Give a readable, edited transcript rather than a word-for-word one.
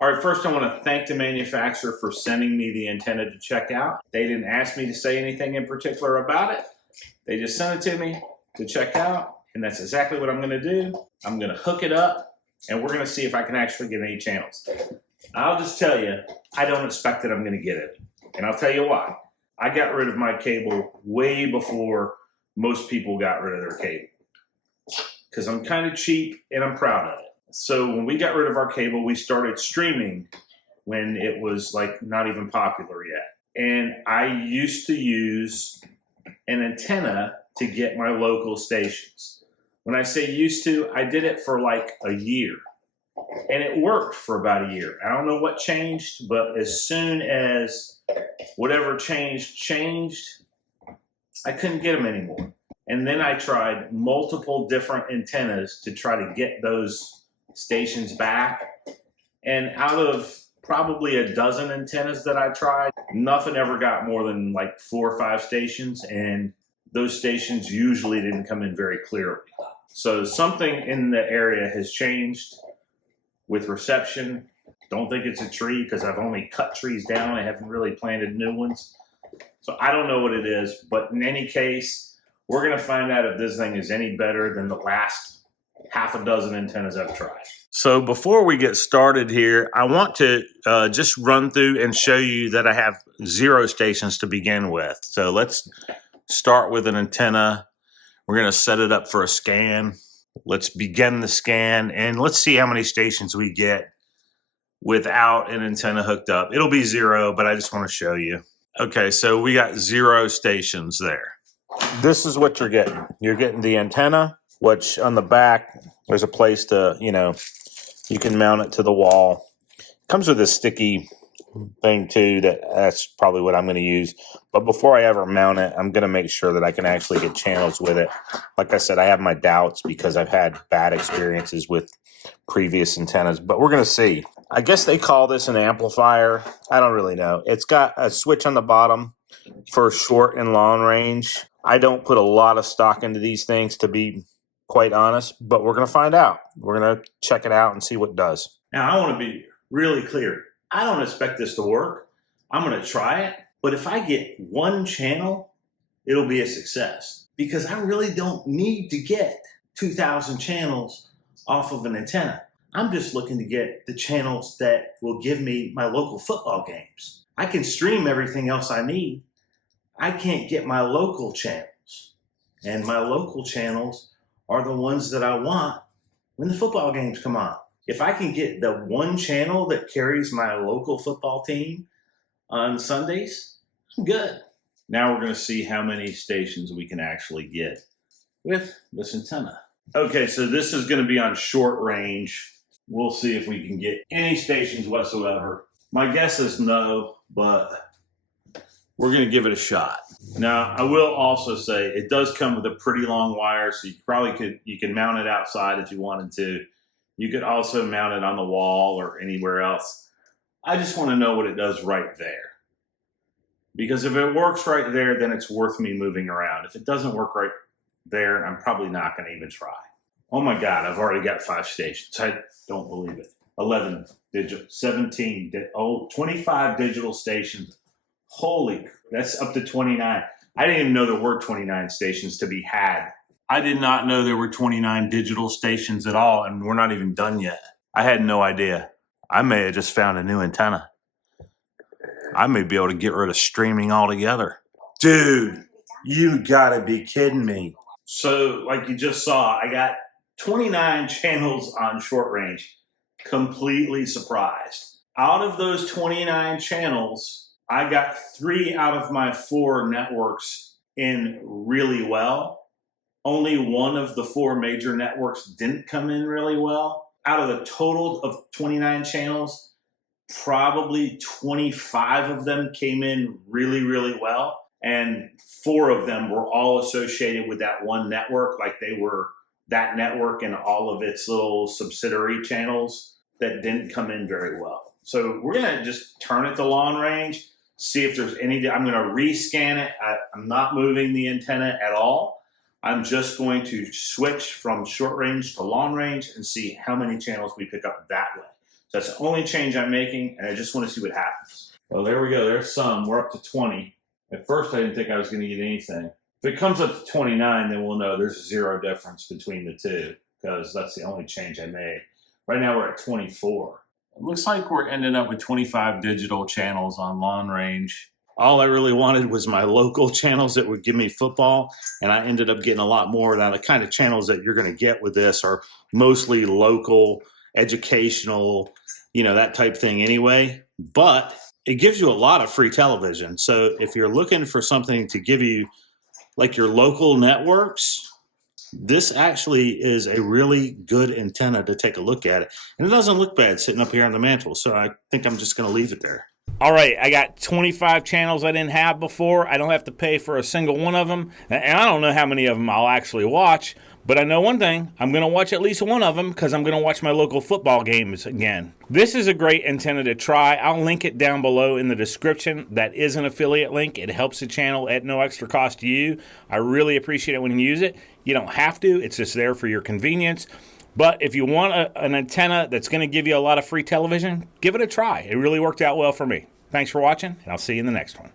All right, first I want to thank the manufacturer for sending me the antenna to check out. They didn't ask me to say anything in particular about it. They just sent it to me to check out, and that's exactly what I'm going to do. I'm going to hook it up, and we're going to see if I can actually get any channels. I'll just tell you, I don't expect that I'm going to get it, and I'll tell you why. I got rid of my cable way before most people got rid of their cable because I'm kind of cheap and I'm proud of it. So when we got rid of our cable, we started streaming when it was like not even popular yet. And I used to use an antenna to get my local stations. When I say used to, I did it for like a year. And it worked for about a year. I don't know what changed, but as soon as whatever changed, I couldn't get them anymore. And then I tried multiple different antennas to try to get those stations back. And out of probably a dozen antennas that I tried, nothing ever got more than like 4 or 5 stations. And those stations usually didn't come in very clearly. So something in the area has changed with reception. Don't think it's a tree because I've only cut trees down. I haven't really planted new ones. So I don't know what it is, but in any case, we're gonna find out if this thing is any better than the last half a dozen antennas I've tried. So before we get started here, I want to just run through and show you that I have 0 stations to begin with. So let's start with an antenna. We're gonna set it up for a scan. Let's begin the scan and let's see how many stations we get without an antenna hooked up. It'll be 0, but I just want to show you. Okay, so we got 0 stations there. This is what you're getting. You're getting the antenna, which on the back, there's a place to, you can mount it to the wall. Comes with a sticky thing too, that's probably what I'm going to use. But before I ever mount it, I'm going to make sure that I can actually get channels with it. Like I said, I have my doubts because I've had bad experiences with previous antennas, but we're going to see. I guess they call this an amplifier. I don't really know. It's got a switch on the bottom for short and long range. I don't put a lot of stock into these things, to be quite honest, but we're going to find out. We're going to check it out and see what it does. Now, I want to be really clear. I don't expect this to work. I'm going to try it. But if I get 1 channel, it'll be a success. Because I really don't need to get 2,000 channels off of an antenna. I'm just looking to get the channels that will give me my local football games. I can stream everything else I need. I can't get my local channels. And my local channels are the ones that I want when the football games come on. If I can get the 1 channel that carries my local football team on Sundays, I'm good. Now we're going to see how many stations we can actually get with this antenna. Okay, so this is going to be on short range. We'll see if we can get any stations whatsoever. My guess is no, but we're going to give it a shot. Now, I will also say it does come with a pretty long wire, so you can mount it outside if you wanted to. You could also mount it on the wall or anywhere else. I just want to know what it does right there. Because if it works right there, then it's worth me moving around. If it doesn't work right there, I'm probably not going to even try. Oh my God, I've already got 5 stations. I don't believe it. 11 digital, 17, 25 digital stations. Holy, that's up to 29. I didn't even know there were 29 stations to be had. I did not know there were 29 digital stations at all, and we're not even done yet. I had no idea. I may have just found a new antenna. I may be able to get rid of streaming altogether. Dude, you gotta be kidding me. So, like you just saw, I got 29 channels on short range. Completely surprised. Out of those 29 channels, I got 3 out of my 4 networks in really well. Only 1 of the 4 major networks didn't come in really well. Out of the total of 29 channels, probably 25 of them came in really, really well. And 4 of them were all associated with that one network, like they were that network and all of its little subsidiary channels that didn't come in very well. So we're gonna just turn it to long range, see if there's any, I'm gonna rescan it. I'm not moving the antenna at all. I'm just going to switch from short range to long range and see how many channels we pick up that way. So that's the only change I'm making, and I just want to see what happens. Well, there we go. There's some. We're up to 20. At first, I didn't think I was going to get anything. If it comes up to 29, then we'll know there's zero difference between the two, because that's the only change I made. Right now, we're at 24. It looks like we're ending up with 25 digital channels on long range. All I really wanted was my local channels that would give me football, and I ended up getting a lot more. Now, the kind of channels that you're going to get with this are mostly local, educational, that type thing anyway. But it gives you a lot of free television. So if you're looking for something to give you like your local networks, this actually is a really good antenna to take a look at it. And it doesn't look bad sitting up here on the mantle. So I think I'm just going to leave it there. All right, I got 25 channels I didn't have before. I don't have to pay for a single one of them. And I don't know how many of them I'll actually watch. But I know one thing, I'm going to watch at least one of them because I'm going to watch my local football games again. This is a great antenna to try. I'll link it down below in the description. That is an affiliate link. It helps the channel at no extra cost to you. I really appreciate it when you use it. You don't have to. It's just there for your convenience. But if you want an antenna that's going to give you a lot of free television, give it a try. It really worked out well for me. Thanks for watching, and I'll see you in the next one.